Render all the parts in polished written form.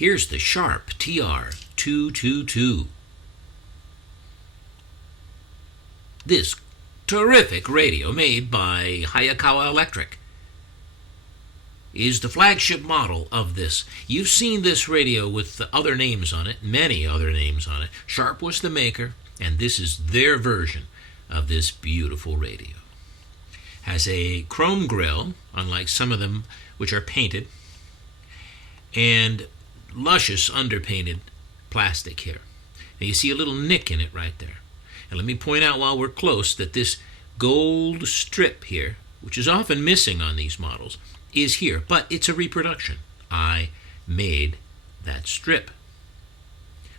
Here's the SHARP TR222. This terrific radio made by Hayakawa Electric is the flagship model of this. You've seen this radio with other names on it, many other names on it. SHARP was the maker, and this is their version of this beautiful radio. Has a chrome grille, unlike some of them which are painted, and luscious underpainted plastic here. Now you see a little nick in it right there. And let me point out while we're close that this gold strip here, which is often missing on these models, is here, but it's a reproduction. I made that strip.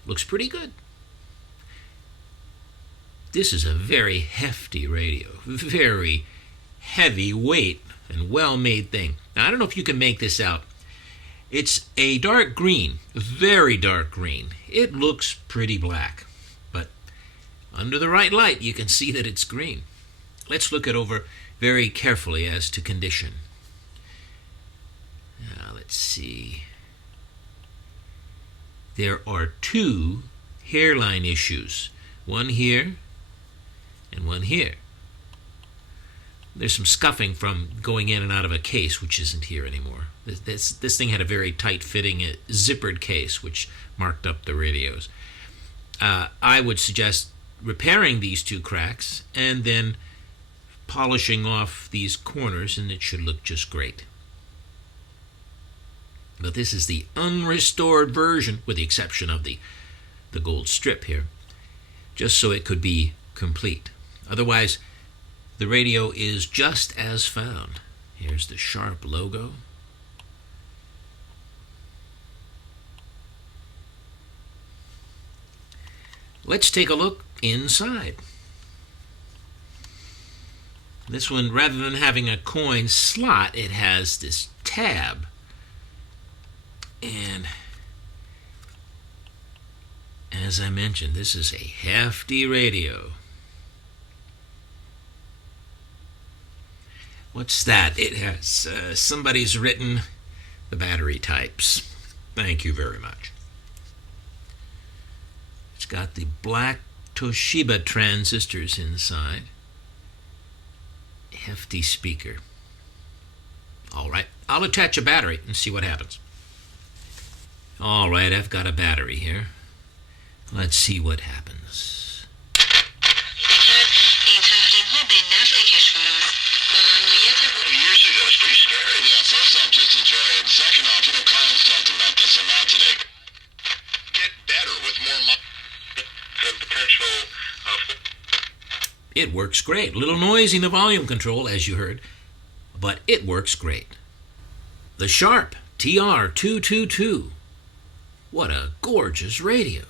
Looks pretty good. This is a very hefty radio, very heavy weight and well-made thing. Now, I don't know if you can make this out. It's a dark green, very dark green. It looks pretty black, but under the right light, you can see that it's green. Let's look it over very carefully as to condition. Now, let's see. There are two hairline issues, one here and one here. There's some scuffing from going in and out of a case, which isn't here anymore. This thing had a very tight-fitting zippered case, which marked up the radios. I would suggest repairing these two cracks and then polishing off these corners, and it should look just great. But this is the unrestored version, with the exception of the gold strip here, just so it could be complete. Otherwise, the radio is just as found. Here's the SHARP logo. Let's take a look inside. This one, rather than having a coin slot, it has this tab. And as I mentioned, this is a hefty radio. What's that? It has, somebody's written the battery types. Thank you very much. It's got the black Toshiba transistors inside. Hefty speaker. All right, I'll attach a battery and see what happens. All right, I've got a battery here. Let's see what happens. Years ago, it's pretty scary. Yeah, first off, just enjoy it. Second off, Colin's talked about this a lot today. Get better with more money and potential of... It works great. A little noisy in the volume control, as you heard, but it works great. The SHARP TR222. What a gorgeous radio.